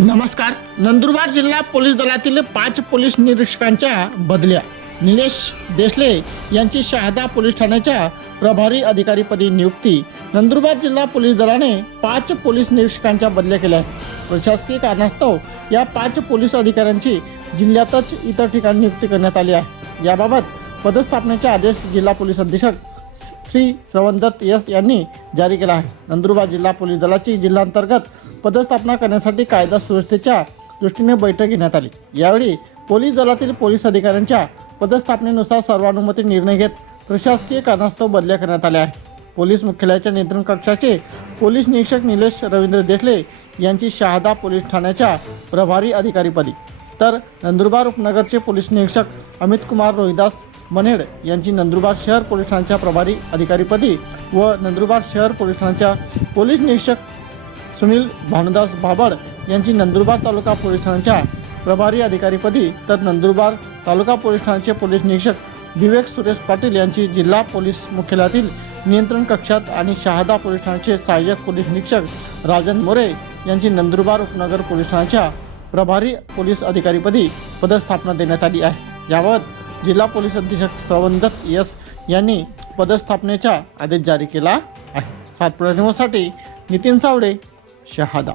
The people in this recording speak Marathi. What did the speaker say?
नमस्कार. नंदुरबार जिल्हा पोलीस दलातील पाच पोलीस निरीक्षकांच्या बदल्या. निलेश देसले यांची शहादा पोलीस ठाण्याच्या प्रभारी अधिकारीपदी नियुक्ती. नंदुरबार जिल्हा पोलीस दलाने पाच पोलीस निरीक्षकांच्या बदल्या केल्या. आहेत प्रशासकीय कारणास्तव या पाच पोलीस अधिकाऱ्यांची जिल्ह्यातच इतर ठिकाणी नियुक्ती करण्यात आली आहे. याबाबत पदस्थापनेचे आदेश जिल्हा पोलीस अधीक्षक श्री श्रवणदत्त यस यांनी जारी केला आहे. नंदुरबार जिल्हा पोलीस दलाची जिल्हांतर्गत पदस्थापना करण्यासाठी कायदा सुव्यवस्थेच्या दृष्टीने बैठक घेण्यात आली. यावेळी पोलीस दलातील पोलीस अधिकाऱ्यांच्या पदस्थापनेनुसार सर्वानुमती निर्णय घेत प्रशासकीय कारणास्तव बदल्या करण्यात आल्या आहे पोलीस मुख्यालयाच्या नियंत्रण कक्षाचे पोलीस निरीक्षक निलेश रवींद्र देसले यांची शहादा पोलीस ठाण्याच्या प्रभारी अधिकारीपदी. तर नंदुरबार उपनगरचे पोलीस निरीक्षक अमित कुमार रोहिदास मनेड यांची नंदुरबार शहर पोलीस ठाण्याच्या प्रभारी अधिकारीपदी व नंदुरबार शहर पोलीस ठाण्याच्या पोलीस निरीक्षक सुनील भानुदास बाबड यांची नंदुरबार तालुका पोलीस ठाण्याच्या प्रभारी अधिकारीपदी तर नंदुरबार तालुका पोलीस ठाण्याचे पोलीस निरीक्षक विवेक सुरेश पाटील यांची जिल्हा पोलीस मुख्यालयातील नियंत्रण कक्षात आणि शहादा पोलीस ठाण्याचे सहाय्यक पोलीस निरीक्षक राजन मोरे यांची नंदुरबार उपनगर पोलीस ठाण्याच्या प्रभारी पोलीस अधिकारीपदी पदस्थापना देण्यात आली आहे. याबाबत जिल्हा पोलीस अधीक्षक श्रवणदत्त यस यांनी पदस्थापनेचा आदेश जारी केला आहे. सातपुरा न्यूजसाठी नितीन सावडे शहादा.